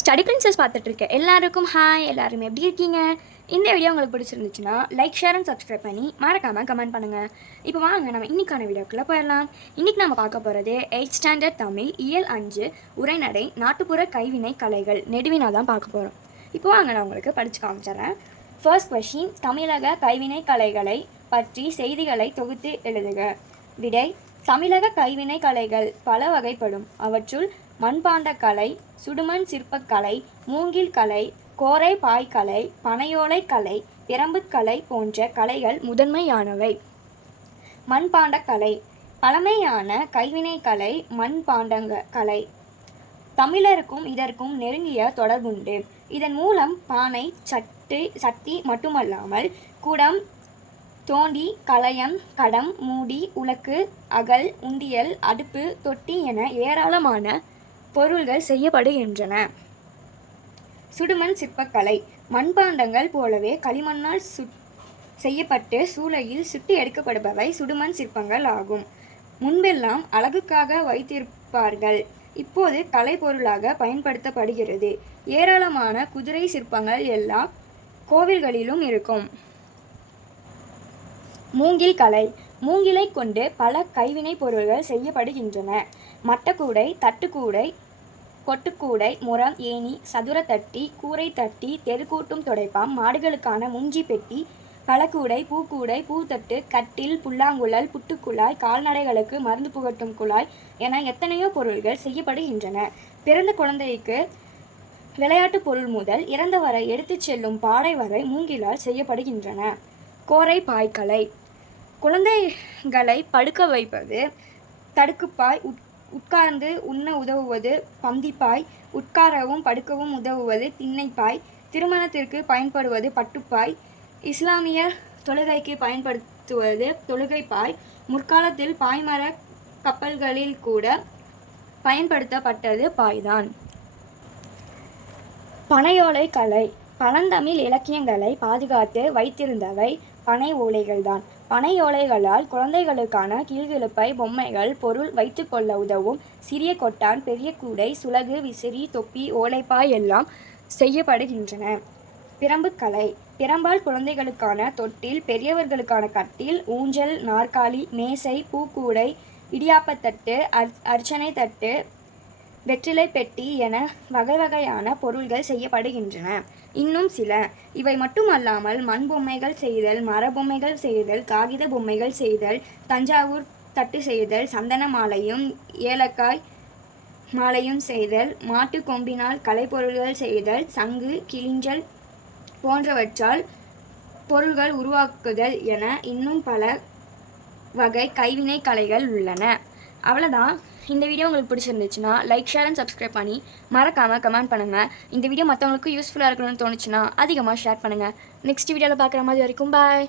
Study princess பார்த்துட்ருக்கேன் எல்லாருக்கும் hi. எல்லாருமே எப்படி இருக்கீங்க? இந்த வீடியோ உங்களுக்கு பிடிச்சிருந்துச்சுன்னா லைக், ஷேர் அண்ட் சப்ஸ்கிரைப் பண்ணி மறக்காமல் கமெண்ட் பண்ணுங்கள். இப்போ வாங்க நம்ம இன்றைக்கான வீடியோக்குள்ளே போயிடலாம். இன்றைக்கி நம்ம பார்க்க போகிறது 8th ஸ்டாண்டர்ட் தமிழ் இயல் 5 உரைநடை நாட்டுப்புற கைவினை கலைகள் நெடுவினா தான் பார்க்க போகிறோம். இப்போ வாங்க நான் உங்களுக்கு படித்து காமிச்சிட்றேன். ஃபர்ஸ்ட் கொஷின், தமிழக கைவினை கலைகளை பற்றி செய்திகளை தொகுத்து எழுதுக. விடை, தமிழக கைவினை கலைகள் பல வகைப்படும். அவற்றுள் மண்பாண்ட கலை, சுடுமண் சிற்பக்கலை, மூங்கில் கலை, கோரை பாய்கலை, பனையோலை கலை, பிரம்புக்கலை போன்ற கலைகள் முதன்மையானவை. மண்பாண்ட கலை பழமையான கைவினை கலை. மண்பாண்டங்க கலை தமிழருக்கும் இதற்கும் நெருங்கிய தொடர்புண்டு. இதன் மூலம் பானை, சட்டி மட்டுமல்லாமல் குடம், தோண்டி, கலயம், கடம், மூடி, உலக்கு, அகல், உண்டியல், அடுப்பு, தொட்டி என ஏராளமான பொருள்கள் செய்யப்படுகின்றன. சுடுமண் சிற்பக்கலை மண்பாண்டங்கள் போலவே களிமண்ணால் செய்யப்பட்டு சூளையில் சுட்டி எடுக்கப்படுபவை சுடுமண் சிற்பங்கள் ஆகும். முன்பெல்லாம் அழகுக்காக வைத்திருப்பார்கள், இப்போது கலை பொருளாக பயன்படுத்தப்படுகிறது. ஏராளமான குதிரை சிற்பங்கள் எல்லா கோவில்களிலும் இருக்கும். மூங்கில் கலை மூங்கிலை கொண்டு பல கைவினை பொருள்கள் செய்யப்படுகின்றன. மட்டக்கூடை, தட்டுக்கூடை, கொட்டுக்கூடை, முறம், ஏணி, சதுர தட்டி, கூரை தட்டி, தெருக்கூட்டும் துடைப்பாம், மாடுகளுக்கான முஞ்சி பெட்டி, பழக்கூடை, பூக்கூடை, பூத்தட்டு, கட்டில், புல்லாங்குழல், புட்டுக்குழாய், கால்நடைகளுக்கு மருந்து புகட்டும் குழாய் என எத்தனையோ பொருள்கள் செய்யப்படுகின்றன. பிறந்த குழந்தைக்கு விளையாட்டு பொருள் முதல் இறந்தவரை எடுத்துச் செல்லும் பாடை வரை மூங்கிலால் செய்யப்படுகின்றன. கோரை பாய்கலை குழந்தைகளை படுக்க வைப்பது. தடுக்குப்பாய், உட்கார்ந்து உண்ண உதவுவது பந்திப்பாய், உட்காரவும் படுக்கவும் உதவுவது திண்ணைப்பாய், திருமணத்திற்கு பயன்படுவது பட்டுப்பாய், இஸ்லாமிய தொழுகைக்கு பயன்படுத்துவது தொழுகைப்பாய், முற்காலத்தில் பாய்மர கப்பல்களில் கூட பயன்படுத்தப்பட்டது பாய்தான். பனையோலை கலை பழந்தமிழ் இலக்கியங்களை பாதுகாத்து வைத்திருந்தவை பனை ஓலைகள்தான். பனை ஓலைகளால் குழந்தைகளுக்கான கீழ்கிழப்பை, பொம்மைகள், பொருள் வைத்து கொள்ள உதவும் சிறிய கொட்டான், பெரிய கூடை, சுலகு, விசிறி, தொப்பி, ஓலைப்பாய் எல்லாம் செய்யப்படுகின்றன. பிரம்புக்கலை பிரம்பால் குழந்தைகளுக்கான தொட்டில், பெரியவர்களுக்கான கட்டில், ஊஞ்சல், நாற்காலி, மேசை, பூக்கூடை, இடியாப்பத்தட்டு, அர்ச்சனை தட்டு, வெற்றிலை பெட்டி என வகை வகையான பொருள்கள் செய்யப்படுகின்றன. இன்னும் சில. இவை மட்டுமல்லாமல் மண் பொம்மைகள் செய்தல், மர பொம்மைகள் செய்தல், காகித பொம்மைகள் செய்தல், தஞ்சாவூர் தட்டு செய்தல், சந்தன மாலையும் ஏலக்காய் மாலையும் செய்தல், மாட்டு கொம்பினால் கலைப்பொருள்கள் செய்தல், சங்கு, கிளிஞ்சல் போன்றவற்றால் பொருள்கள் உருவாக்குதல் என இன்னும் பல வகை கைவினை கலைகள் உள்ளன. அவ்வளோதான். இந்த வீடியோ உங்களுக்கு பிடிச்சிருந்துச்சுன்னா லைக், ஷேர் அண்ட் சப்ஸ்கிரைப் பண்ணி மறக்காமல் கமெண்ட் பண்ணுங்கள். இந்த வீடியோ மற்றவங்களுக்கு யூஸ்ஃபுல்லாக இருக்கணும்னு தோணுச்சுன்னா அதிகமாக ஷேர் பண்ணுங்கள். நெக்ஸ்ட் வீடியோவில் பார்க்குற மாதிரி வரைக்கும் பாய்.